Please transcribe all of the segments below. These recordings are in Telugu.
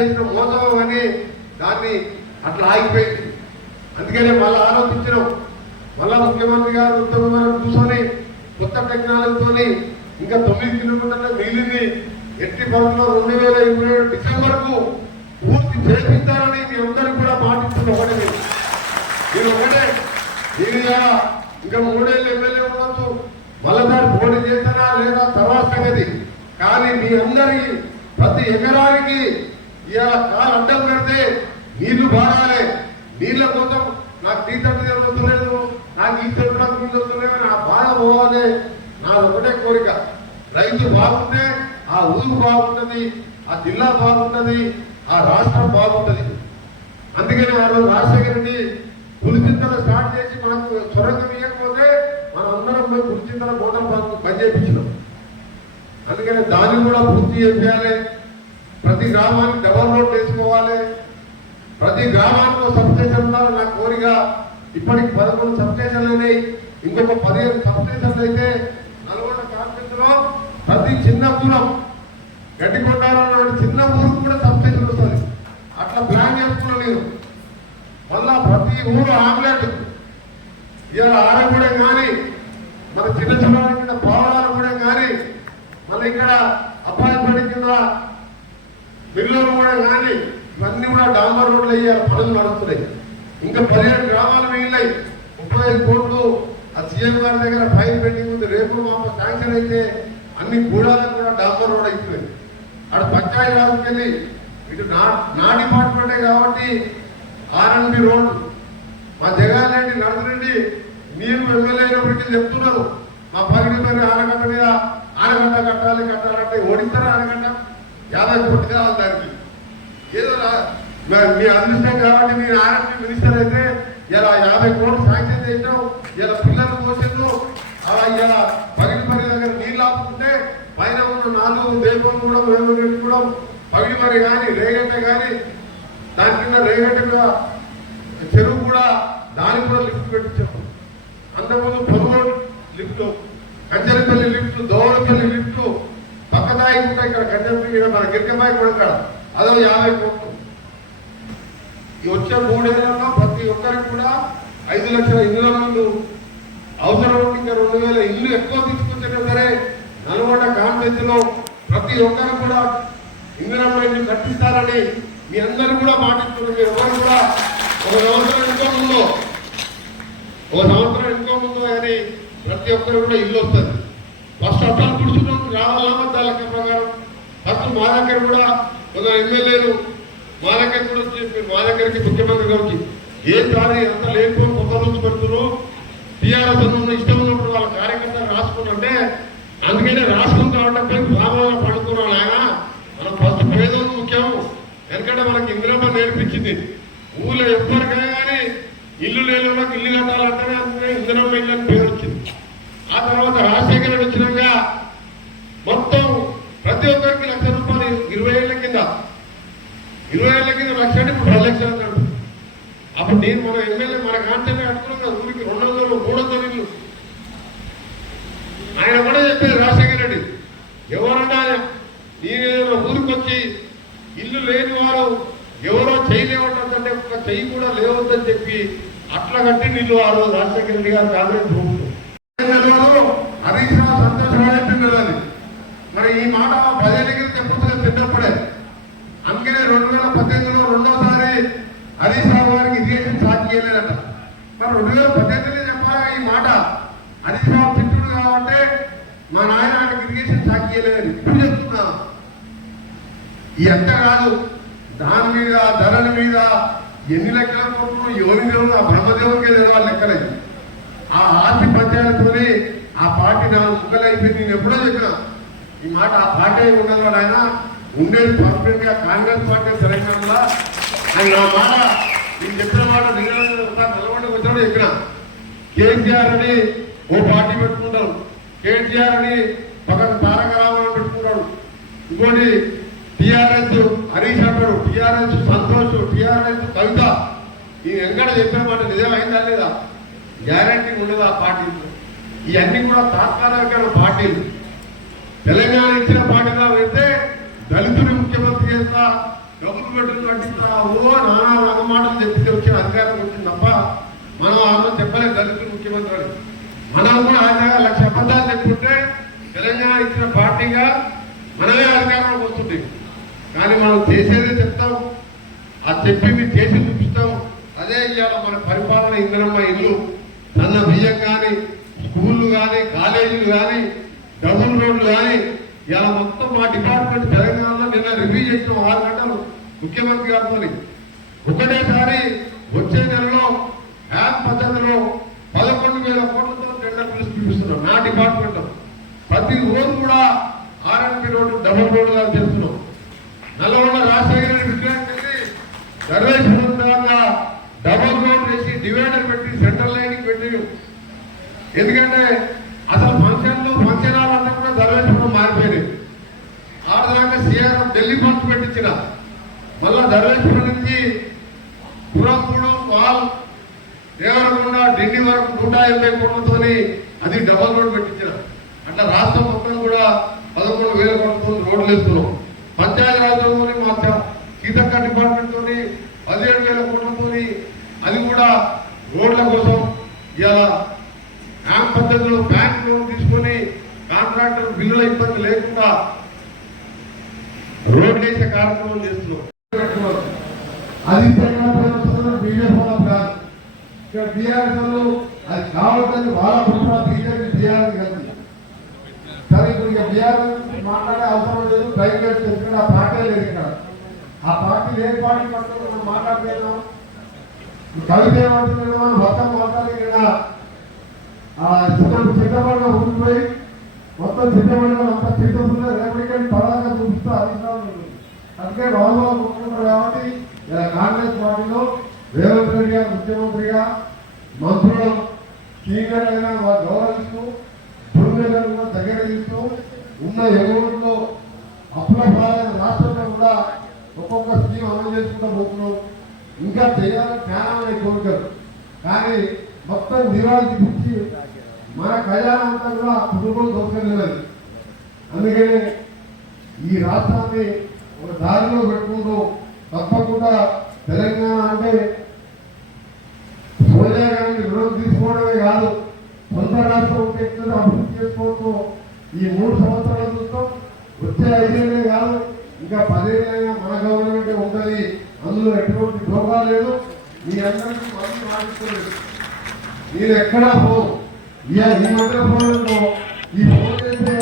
చేసిన మోసం అని దాన్ని అట్లా ఆగిపోయింది. అందుకనే మళ్ళీ ఆలోచించడం మళ్ళా ముఖ్యమంత్రి గారు ఉత్తమ గారు కూర్చొని కొత్త టెక్నాలజీతోని ఇంకా తొమ్మిది కిలోమీటర్ల మిగిలింది ఎట్టి పనుల్లో రెండు వేల ఇరవై ఏడు డిసెంబర్కు పూర్తి చేపిస్తారని మీ అందరికి కూడా మాటిస్తున్న ఒకటి మీరు ఒకటే దీనిగా ఇంకా మూడేళ్ళు ఎమ్మెల్యే ఉండొచ్చు. మళ్ళీసారి పోటీ చేస్తారా లేదా తర్వాత సంగతి కానీ మీ అందరి ప్రతి ఎకరానికి ఇవాళ కాలు అడ్డం పెడితే నీళ్ళు బాగాలే. నీళ్ళ కోసం నాకు టీ తట్టు జరుగుతలేదు నాకు ఈ చెరువులకు జరుగుతున్నాయి నా బాధ పోవాలి. నా ఒకటే కోరిక. రైతు బాగుంటే ఆ ఊరు బాగుంటది ఆ జిల్లా బాగుంటది ఆ రాష్ట్రం బాగుంటది. అందుకని ఆ రోజు రాజశేఖర రెడ్డి పులిచింతలు స్టార్ట్ చేసి మనకు సొరంగం ఇవ్వకపోతే మనం అందరం పోయి పులిచింతల మోటార్ బంద్ బంద్ చేయించినాం అందుకని దాన్ని కూడా పూర్తి చేయాలి. ప్రతి గ్రామానికి డబల్ రోడ్ వేసుకోవాలి. ప్రతి గ్రామానికి ఒక సబ్స్టేషన్ ఉండాలి నా కోరిక. ఇప్పటికి పదకొండు సబ్స్టేషన్లు అయినాయి ఇంకొక పదిహేను సబ్స్టేషన్లు అయితే నల్గొండ కాన్ఫరెన్స్లో ప్రతి చిన్న దూరం గడ్డికొండాలో చిన్న ఊరికి కూడా సబ్స్టేషన్ వస్తుంది. అట్లా ప్లాన్ చేసుకున్నా నేను. మళ్ళా ప్రతి ఊరు ఆమ్లెట్. ఇలా ఆడగూడెం కానీ మన చిన్న చిన్న కింద కూడా కానీ మన ఇక్కడ అపాయింట్మెంట్ కింద మిల్లూరు కూడా కానీ ఇవన్నీ కూడా డాంబర్ రోడ్లు అయ్యారు పనులు నడుస్తున్నాయి. ఇంకా పదిహేడు గ్రామాలు మిగిలినాయి. ముప్పై ఐదు కోట్లు ఆ సీఎం గారి దగ్గర ఫైల్ పెండింగ్ ఉంది. రేపు మాకు శాంక్షన్ అయితే అన్ని గూడాలకు కూడా డాంబర్ రోడ్ అయిపోయింది అటు పక్కాయి రాజుకెళ్ళి ఇటు నా నా డిపార్ట్మెంటే కాబట్టి ఆర్ఎన్బి రోడ్ మా జగన్ రెడ్డి నడుచునండి మీరు ఎమ్మెల్యే అయినప్పటికీ చెప్తున్నారు. మా పగిడి మరి ఆనకట్ట మీద ఆనకట్ట కట్టాలి కట్టాలంటే ఓడిస్తారా ఆనకట్ట? యాభై కోట్లు కావాలి దానికి. ఏదో మీ అదృష్టం కాబట్టి మీరు ఆర్ఎంపీ మినిస్టర్ అయితే ఇలా యాభై కోట్లు శాంక్షన్ చేయటం ఇలా పిల్లలు పోసిండు అలా ఇలా పగిలి మరి దగ్గర నీళ్ళు ఆపుకుంటే పైన ఉన్న నాలుగు దేవం కూడా వేలు కూడా పగిలి మరి కానీ రేగట్ట కానీ దాని కింద రేగట్ట చెరువు కూడా దానికి కూడా లిఫ్ట్ పెట్టించాం. అంతకుముందు పొరుగు lift Kancharapalli lift Dovalapalli lift పక్కదాయి కూడా ఇక్కడ కంచరపల్లి మన గిరికబాయి కూడా ఇక్కడ అదో యాభై కోట్లు. ఈ వచ్చే మూడేళ్ళలో ప్రతి ఒక్కరికి కూడా ఐదు లక్షల ఇళ్ళ ముందు అవసరం ఉంటే ఇంకా రెండు వేల ఇల్లు ఎక్కువ తీసుకొచ్చినా సరే నల్గొండ కాన్ఫరెన్స్లో ప్రతి ఒక్కరు కూడా ఇందిరమ్మ ఇల్లు కట్టిస్తారని మీ అందరూ కూడా మాటిస్తున్నారు మీరు ఎవరు కూడా ఒక సంవత్సరం ఎంతో ముందో ఒక సంవత్సరం ఎంతో ముందో కానీ ప్రతి ఒక్కరు కూడా ఇల్లు వస్తుంది. ఫస్ట్ అట్లా కూర్చున్నాం రావాలన్నా లెక్క ప్రకారం ఫస్ట్ మా దగ్గర కూడా మన ఎమ్మెల్యేలు మా దగ్గర కూడా వచ్చి మా దగ్గరికి ముఖ్యమంత్రి గారికి ఏం కాదు అంత లేకపోతే కొత్త నుంచి పెడుతున్నారు టీఆర్ఎస్ ఉన్న ఇష్టం ఉన్నప్పుడు వాళ్ళ కార్యకర్తలు రాసుకున్నంటే అందుకనే రాసుకుని ఉంటే గ్రామాల్లో పడుకున్నాం ఆయన మనం ఫస్ట్ పేదోళ్ళు ముఖ్యం ఎందుకంటే మనకి ఇందిరమ్మ నేర్పించింది. ఊళ్ళో ఎప్పటికైనా కానీ ఇల్లు లేని వాళ్ళకి ఇల్లు కట్టాలంటే అందుకనే ఇందిరమ్మ ఇల్లు అని పేరు వచ్చింది. ఆ తర్వాత రాజశేఖర రెడ్డి వచ్చినాక ప్రతి ఒక్కరికి లక్ష రూపాయలు ఇరవై ఏళ్ళ కింద. ఇరవై ఏళ్ళ కింద లక్ష అంటే ఇప్పుడు పది లక్షలు అన్నాడు అప్పుడు నేను మన ఎమ్మెల్యే మన కాంటే అడుగుతున్నా కదా ఊరికి రెండు వందలు మూడు వందలు ఇల్లు. ఆయన కూడా చెప్పారు రాజశేఖర రెడ్డి. ఎవరన్నా నేను ఊరికి వచ్చి ఇల్లు లేని వారు ఎవరో చేయలేవద్దంటే ఒక్క చెయ్యి కూడా లేవద్దని చెప్పి అట్లా కట్టి నీళ్ళు ఆ రోజు రాజశేఖర రెడ్డి గారు కాంగ్రెస్ ప్రభుత్వం హరీష్ రావు సంతోషపడేట్టుంది అది మరి ఈ మాట మా పదేళ్ళకి చెప్పుతుంది తిన్నప్పుడే అందుకనే రెండు వేల పద్దెనిమిదిలో రెండోసారి హరీష్ రావు గారికి ఇరిగేషన్ స్టార్ట్ చేయలేదట. మరి రెండు వేల పద్దెనిమిదిలో చెప్పాలి ఈ మాట? హరీష్ రావు తిట్టుడు కాబట్టి మా నాయన ఆయనకి ఇరిగేషన్ స్టార్ట్ చేయలేదని ఇప్పుడు చెప్తున్నా. ఈ కాదు. దాని మీద ధరల మీద ఎన్ని లెక్కల కొట్టు ఎవరి దేవుడు ఆ బ్రహ్మదేవుడికే తెలవాలి లెక్కలేదు ఆ ఆస్తి పంచాయతీతోని ఆ పార్టీ నా ముక్కలైపోయింది. నేను ఎప్పుడో చెప్పినా. ఈ మాట ఆ పార్టీ ఉన్నదో ఆయన ఉండేది పర్ఫెక్ట్గా కాంగ్రెస్ పార్టీ తెలంగాణలో. ఆయన నా మాట నేను చెప్పిన మాట నిలబడి వచ్చాడు చెప్పిన కేసీఆర్ అని ఓ పార్టీ పెట్టుకుంటారు. కేసీఆర్ అని పక్కన తారక రామారావు పెట్టుకుంటాడు ఇంకోటి టిఆర్ఎస్ హరీష్ అంటాడు. టిఆర్ఎస్ సంతోష్ టిఆర్ఎస్ కవిత. ఈ ఎక్కడ చెప్పిన మాట నిజమైందా లేదా? గ్యారంటీ ఉండదు ఆ పార్టీలు ఇవన్నీ కూడా తాత్కాలికమైన పార్టీలు. తెలంగాణ ఇచ్చిన పార్టీగా వెళ్తే దళితుని ముఖ్యమంత్రి చేస్తా డబ్బులు పెట్టిన కట్టిస్తా ఓ నానా నాన్న మాటలు చెప్పితే వచ్చిన అధికారం వచ్చింది తప్ప మనం ఆమె చెప్పలేదు దళితులు ముఖ్యమంత్రి అని. మనం కూడా ఆయన లక్ష అబద్ధాలు చెప్పుకుంటే తెలంగాణ ఇచ్చిన పార్టీగా మనమే అధికారంలోకి వస్తుంది. కానీ మనం చేసేదే చెప్తాం. ఆ మీరు చేసి చూపిస్తాం. అదే ఇవాళ మన పరిపాలన ఇంద్రమ్మ ఇల్లు. సన్న బియ్యం కానీ స్కూళ్ళు కానీ కాలేజీలు కానీ డబుల్ రోడ్లు కానీ ఇలా మొత్తం మా డిపార్ట్మెంట్ తెలంగాణలో నిన్న రివ్యూ చేసిన ఆరు గంటలు ముఖ్యమంత్రి గారితో ఒకటేసారి వచ్చే నెలలో యాప్ పద్ధతిలో పదకొండు వేల కోట్లతో టెండర్ పిలిచి చూపిస్తున్నాం నా డిపార్ట్మెంట్. ప్రతి రోజు కూడా ఆర్ఎన్పి రోడ్డు డబుల్ రోడ్డుగా చేస్తున్నాం. నల్లగొండ రాజశేఖర రెడ్డి విగ్రహం సర్వేశ్వరంగా డబుల్ రోడ్ వేసి డివైడర్ పెట్టి సెంట్రల్ లైన్ పెట్టి ఎందుకంటే ఇచ్చిన మళ్ళా ధర్మేశ్వరం నుంచి పురంపూడు వాల్ దేవరకొండ ఢిల్లీ వరకు నూట యాభై కోట్లతోని అది డబల్ రోడ్ పెట్టించిన అంటే రాష్ట్రం మొత్తం కూడా పదకొండు వేల కోట్లతో రోడ్లు వేస్తున్నాం. పంచాయతీ రాజ్యంలోని మా చ- సీతక్క డిపార్ట్మెంట్ తోని పదిహేడు వేల కోట్లతో అది కూడా రోడ్ల కోసం ఇలా బ్యాంక్ పద్ధతిలో బ్యాంక్ లోన్ తీసుకొని కాంట్రాక్టర్ బిల్లుల ఇబ్బంది లేకుండా రోడ్లు వేసే కార్యక్రమం చేస్తున్నాం. అది బీఆర్ఎస్ అది కావద్దని వాళ్ళ పుట్టిన బీజేపీ బీఆర్ఎస్ కలిసి సరే ఇప్పుడు ఇక బీఆర్ఎస్ మాట్లాడే అవసరం లేదు ఆ పార్టీ లేదు ఇక్కడ. ఆ పార్టీ పార్టీ పట్టుకుని మనం ఏమంటున్నాడు మనం మొత్తం మాట్లాడి ఇక్కడ చిత్రం మొత్తం అంత చిత్తపడిన రేపటికని పదాగా చూపిస్తూ అందుకే రాజుబాబు ముఖ్యమంత్రి కాబట్టి ఇలా కాంగ్రెస్ పార్టీలో రేవంత్ రెడ్డి గారు ముఖ్యమంత్రిగా మంత్రులు సీనియర్ వారు గౌరవిస్తూ జూనియర్ కూడా దగ్గర తీస్తూ ఉన్న ఎగువలో అప్పుల పాలైన రాష్ట్రంలో కూడా ఒక్కొక్క స్కీమ్ అమలు చేసుకుంటూ పోతున్నాం. ఇంకా చేయాలని జ్ఞానమైన కోరికలు. కానీ మొత్తం దివాళి పిచ్చి మన కళ్యాణం అంతా కూడా కుటుంబం దొరకలేదు అందుకనే ఈ రాష్ట్రాన్ని ఒక దారిలో పెట్టుకుంటూ తప్పకుండా తెలంగాణ అంటే సోనియా గాంధీ రుణం తీసుకోవడమే కాదు సొంత రాష్ట్రం ఉంటే అభివృద్ధి చేసుకోవచ్చు ఈ మూడు సంవత్సరాల చూస్తాం వచ్చే ఐదేళ్ళే కాదు ఇంకా పదేళ్ళైనా మన గవర్నమెంట్ ఉంటుంది. అందులో ఎటువంటి డోకా లేదు మీ అందరికీ మళ్ళీ మాట్లాడుకోలేదు మీరు ఎక్కడా పో ఈ మధ్య ఫోన్లో ఈ ఫోన్ చేస్తే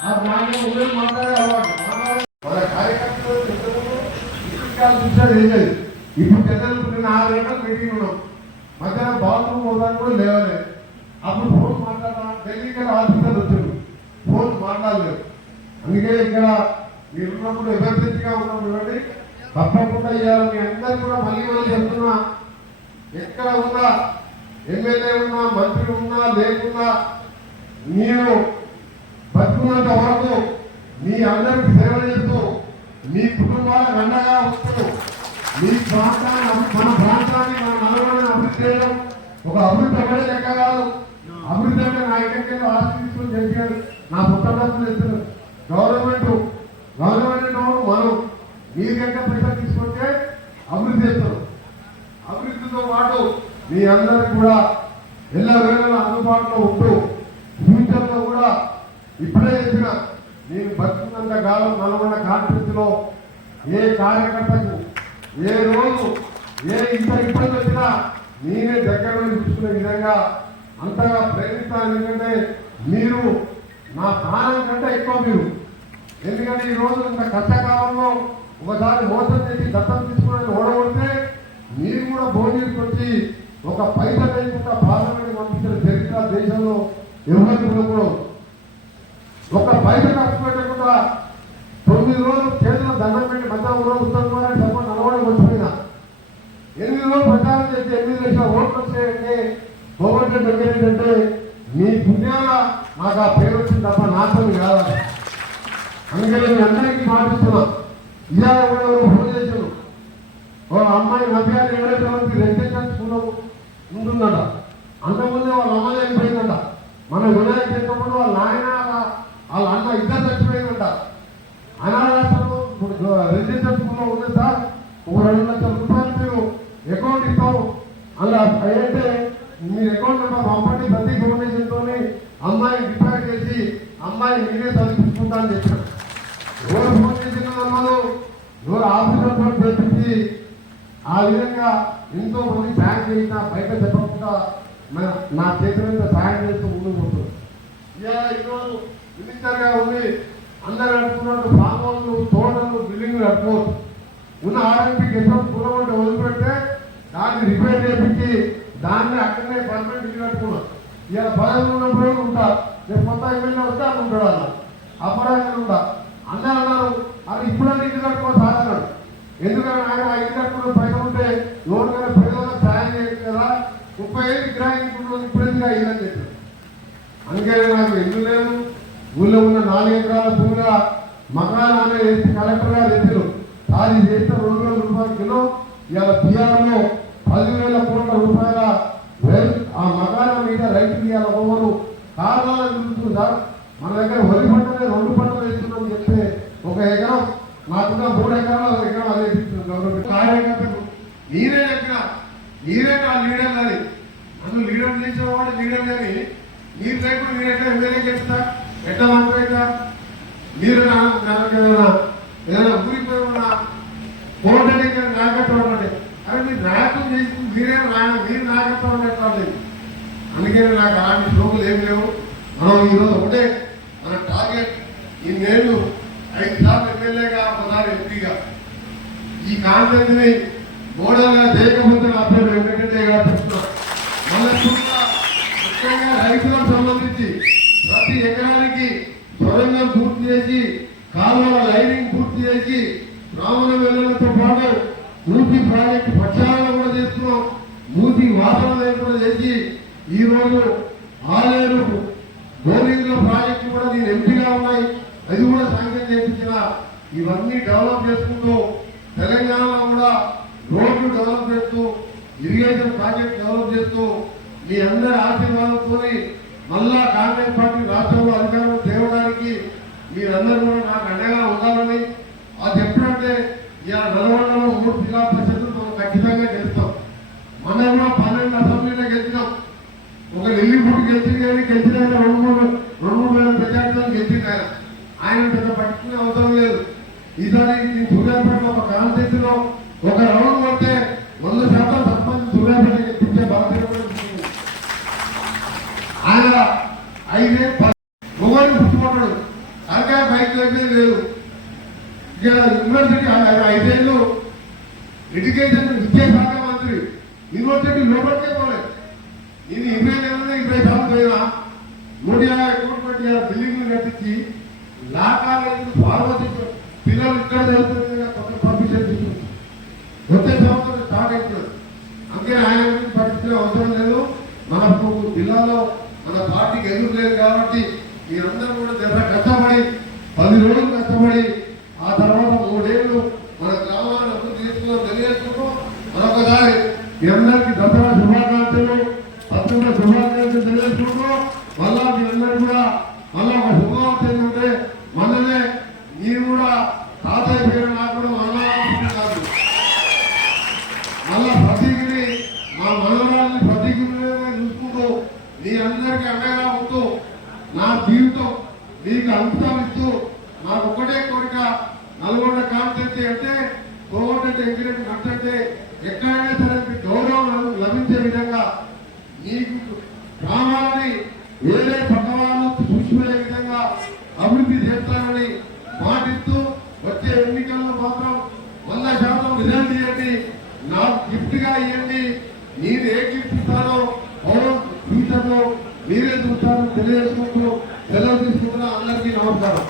ఆ నాన్న ఉదయం మాట్లాడే అలవాటు మాట్లాడే- మన కార్యకర్తలు ఇంతకుముందు ఇంటికాలు చూసారు ఏం లేదు ఇప్పుడు పెద్దలు నిన్న ఆరు గంటలు మీటింగ్ ఉన్నాం. మధ్యాహ్నం బాత్రూమ్ పోదాన్ని కూడా లేవలేదు అప్పుడు ఫోన్ మాట్లాడదా ఢిల్లీకి హాస్పిటల్ వచ్చారు. ఫోన్ మాట్లాడలేదు. అందుకే ఇక్కడ మీరు ఉన్నప్పుడు ఎమర్జెన్సీగా ఉన్నాం చూడండి. తప్పకుండా ఇవ్వాలి మీ అందరికీ కూడా మళ్ళీ మళ్ళీ చెప్తున్నా ఎక్కడ ఉన్నా ఎమ్మెల్యే ఉన్నా మంత్రి ఉన్నా లేకున్నా మీరు బతుకున్నంత వరకు మీ అందరికి సేవ చేస్తూ మీ కుటుంబాలకు అండగా వస్తూ మీ ప్రాంతాన్ని మన ప్రాంతాన్ని మన నలుగురిని అభివృద్ధి చేయడం ఒక అభివృద్ధి అవ్వడే లెక్క కాదు అభివృద్ధి అంటే నా ఎక్కడికి ఆస్తి చెప్పాడు నా పుట్టడం తెచ్చారు గవర్నమెంట్ గవర్నమెంట్ మనం మీకంటే ప్రిఫర్ తీసుకుంటే అభివృద్ధి చేస్తారు. అభివృద్ధితో పాటు మీ అందరికి కూడా ఎల్ల వేళల అందుబాటులో ఉంటూ ఫ్యూచర్లో కూడా ఇప్పుడే చెప్పిన నేను బతుకున్నంత కాలం నల్గొండ కాన్ఫరెన్స్లో ఏ కార్యకర్తకు ఏ రోజు ఏ ఇంత ఇబ్బంది వచ్చినా నేనే దగ్గర నుంచి చూసుకునే విధంగా అంతగా ప్రయత్నిస్తాను. ఎందుకంటే మీరు నా ప్రాణం కంటే ఎక్కువ మీరు. ఎందుకంటే ఈ రోజు ఇంత కష్టకాలంలో ఒకసారి మోసం చేసి దత్తం తీసుకుని ఓడగొడితే మీరు కూడా భోజనం వచ్చి ఒక పైస లేకుండా పార్లమెంట్ పంపించిన చరిత్ర దేశంలో ఎవరికి ఉండకూడదు. ఒక పైస కూడా తొమ్మిది రోజులు చేతుల దండం పెట్టి మధ్యాహ్నం రోజు ఉత్తరం కూడా సభ నలవడం వచ్చిపోయినా ఎనిమిది రోజులు ప్రచారం చేసి ఎనిమిది లక్షల ఓట్లు వచ్చాయంటే గవర్నమెంట్ ఏంటంటే మీ పుణ్యాల నాకు ఆ పేరు వచ్చింది తప్ప నాశనం కాదు అందుకని మీ అందరికీ మాటిస్తున్నా. ఇవాళ కూడా ఫోన్ చేశాను ఓ అమ్మాయి మధ్యాహ్నం ఎవరైతే వాళ్ళకి రెసిడెన్షియల్ స్కూల్లో ఉంటుందట. అంతకుముందే వాళ్ళ అమ్మాయి అయిపోయిందట మన వినాయక చతుర్థి వాళ్ళ నాయన వాళ్ళ- వాళ్ళ అన్న ఇద్దరు చచ్చిపోయిందంట స్కూల్లో ఉంది సార్ లక్షల రూపాయలు మేము అకౌంట్ ఇస్తాం అలా అయితే మీరు అకౌంట్ నెంబర్ పంపండి ప్రతి ఫౌండేషన్తో అమ్మాయిని అమ్మాయి డిపాజిట్ చేసి అమ్మాయిని మీరే చదివించుకుంటా అని చెప్పారు. ఎవరు ఫోన్ చేసిన వాళ్ళు ఎవరు ఆఫీసర్తో తెప్పించి ఆ విధంగా ఎంతో మంది సాయం చేసిన బయట చెప్పకుండా నా చేతి మీద సాయం చేస్తూ ముందుకు పోతుంది ఇలా ఈరోజు మినిస్టర్గా ఉంది అందరు నడుపుతున్నట్టు ఫామ్ హౌస్లు తోటలు బిల్డింగ్లు నడుపుకోవచ్చు ఉన్న ఆర్ఎంపీ గెస్ట్ కూలగొంట వదిలిపెడితే దాన్ని రిపేర్ చేపించి దాన్ని అక్కడనే పర్మనెంట్ ఇల్లు కట్టుకున్నాం ఇలా పదవి ఉన్నప్పుడు ఉంటా రేపు కొత్త ఎమ్మెల్యే ఉంటాడు అన్న అపరాధం ఉంటా అన్న అన్నారు. అది ఇప్పుడన్నా ఇల్లు కట్టుకో సార్ ఎందుకంటే ఆయన ఆ ఇల్లు కట్టుకున్న పైన ఉంటే లోన్ కదా పేదలకు సాయం చేయొచ్చు కదా? ముప్పై ఏళ్ళు గ్రహించుకుంటుంది ఇప్పుడెందుకు ఇల్లు చెప్పాడు అందుకే నాకు ఇల్లు లేదు? ఊళ్ళో ఉన్న నాలుగు ఎకరాల భూమిగా మకాన్ వేసి కలెక్టర్ గారు చెప్పారు. సార్ చేస్తే రెండు వేల రూపాయల కిలో ఇవాళ బీఆర్లో పదివేల కోట్ల రూపాయల రైతు ఆ మకానం మీద రైతు ఇవాళ ఒవ్వరు కారణాలను చూస్తుంది సార్? మన దగ్గర వరి పంటలే రెండు పంటలు వేస్తున్నాం చెప్తే ఒక ఎకరం నాకున్న మూడు ఎకరాలు ఒక ఎకరం అదే గవర్నమెంట్ కార్యకర్తకు మీరే దగ్గర మీరే నా లీడర్ అది అందులో లీడర్ చేసేవాడు లీడర్ అని. మీరు లేకుండా మీరు ఎట్లా ఎమ్మెల్యే చేస్తా ఎట్లా మంత్రి మీరు నా- ఏదైనా ఏదైనా ఊరిపోయి ఉన్నా కోట దగ్గర నాయకత్వం ఉండండి అరే మీరు నాయకత్వం చేసి మీరే మీరు నాయకత్వం ఉండేటువంటి అందుకని నాకు అలాంటి శ్లోకులు ఏం లేవు. మనం ఈరోజు ఒకటే టార్గెట్ ఈ నేను ఐదు సార్లు ఎమ్మెల్యేగా ఒకసారి ఎంపీగా. ఈ కాన్ఫరెన్స్ని మోడల్గా చేయకపోతే అర్థం వెంకటరెడ్డి గారు చెప్తున్నా ముఖ్యంగా రైతులకు సంబంధించి ప్రతి ఎకరానికి సొరంగం పూర్తి చేసి కాలువ లైనింగ్ పూర్తి చేసి రామణ వెళ్ళడంతో పాటు మూతి ప్రాజెక్టు ప్రక్షాళన కూడా చేస్తున్నాం. మూతి వాసన లేకుండా చేసి ఈరోజు రోజు ఆలేరు గోవింద్ర ప్రాజెక్టు కూడా నేను ఎంపీగా ఉన్నాయి. అది కూడా సాంక్షన్ చేయించిన. ఇవన్నీ డెవలప్ చేసుకుంటూ తెలంగాణలో కూడా రోడ్లు డెవలప్ చేస్తూ ఇరిగేషన్ ప్రాజెక్ట్ డెవలప్ చేస్తూ మీ అందరి ఆశీర్వాదంతో మళ్ళా కాంగ్రెస్ పార్టీ రాష్ట్రంలో అధికారం తేవడానికి మీరందరూ కూడా నాకు అండగా ఉండాలని. అది ఎప్పుడంటే ఇలా నల్గొండలో మూడు జిల్లా పరిషత్తులు మనం ఖచ్చితంగా గెలుస్తాం. మనం కూడా పన్నెండు అసెంబ్లీలో గెలిచినాం. ఒక నెల్లిపూడి గెలిచింది కానీ గెలిచినా ఆయన రెండు మూడు రెండు మూడు వేల ప్రజార్థం గెలిచింది ఆయన ఆయన పెద్ద పట్టుకునే అవసరం లేదు ఈసారి ఈ సూర్యాపేట ఒక కాన్స్టిట్యూన్సీలో ఒక రౌండ్ కొడితే వంద శాతం సర్పంచ్ సూర్యాపేట గెలిపించే బాధ్యత కూడా ఉంది. ఆయన ఐదే మొగోని పుట్టుకుంటాడు సర్కార్ బైక్ లేదు లేదు ఇక యూనివర్సిటీ ఆయన ఐదేళ్ళు ఎడ్యుకేషన్ విద్యాశాఖ మంత్రి యూనివర్సిటీ లోపలికే పోలేదు ఇది ఇరవై నెలలు ఇరవై సార్లు పోయినా నూట యాభై కోట్ల పెట్టి ఆ బిల్డింగ్లు కట్టించి లా కాలేజీ ఫార్మసీ పిల్లలు ఇక్కడ చదువుతుంది కదా, కొత్త పర్మిషన్ తీసుకుంటారు వచ్చే సంవత్సరం స్టార్ట్ అవుతుంది అందుకే ఆయన గురించి పట్టించే అవసరం లేదు మనకు జిల్లాలో మన పార్టీకి ఎదురు లేదు కాబట్టి మీరందరూ కూడా జర కష్టపడి పది రోజులు కష్టపడి ఆ తర్వాత మూడేళ్ళు మన గ్రామాలను అభివృద్ధి చేసుకుని తెలియజేసుకుంటూ మరొకసారి మీ అందరికీ దసరా శుభాకాంక్షలు పత్రిక శుభాకాంక్షలు తెలియజేసుకుంటూ మళ్ళా మీ అందరూ కూడా మళ్ళా ఒక శుభవార్త ఏంటంటే మననే మీరు కూడా తాతయ్య పేరు నాకు కూడా మళ్ళా కాదు మళ్ళా ప్రతీకిని మా మనవరాల్ని ప్రతీకులుగా చూసుకుంటూ మీ అందరికీ అండగా ఉంటూ నా జీవితం మీకు అంకితం ఇస్తూ నాకు ఒకటే కోరిక నల్గొండ కాన్సెప్ట్ అంటే కోవటంటే ఎగ్రెట్ నచ్చంటే ఎక్కడైనా సరే గౌరవం లభించే విధంగా మీకు గ్రామాలని వేరే పక్కవాళ్ళు చూసుకునే విధంగా అభివృద్ధి చేస్తానని మాటిస్తూ వచ్చే ఎన్నికల్లో మాత్రం వంద శాతం రిజల్ట్ ఇవ్వండి. నాకు గిఫ్ట్గా ఇవ్వండి. నేను ఏ గిఫ్ట్ ఇస్తానో పౌరం ఫ్యూచర్లో మీరే చూస్తారని తెలియజేసుకుంటూ సెలవు తీసుకుంటున్నా. అందరికీ నమస్కారం.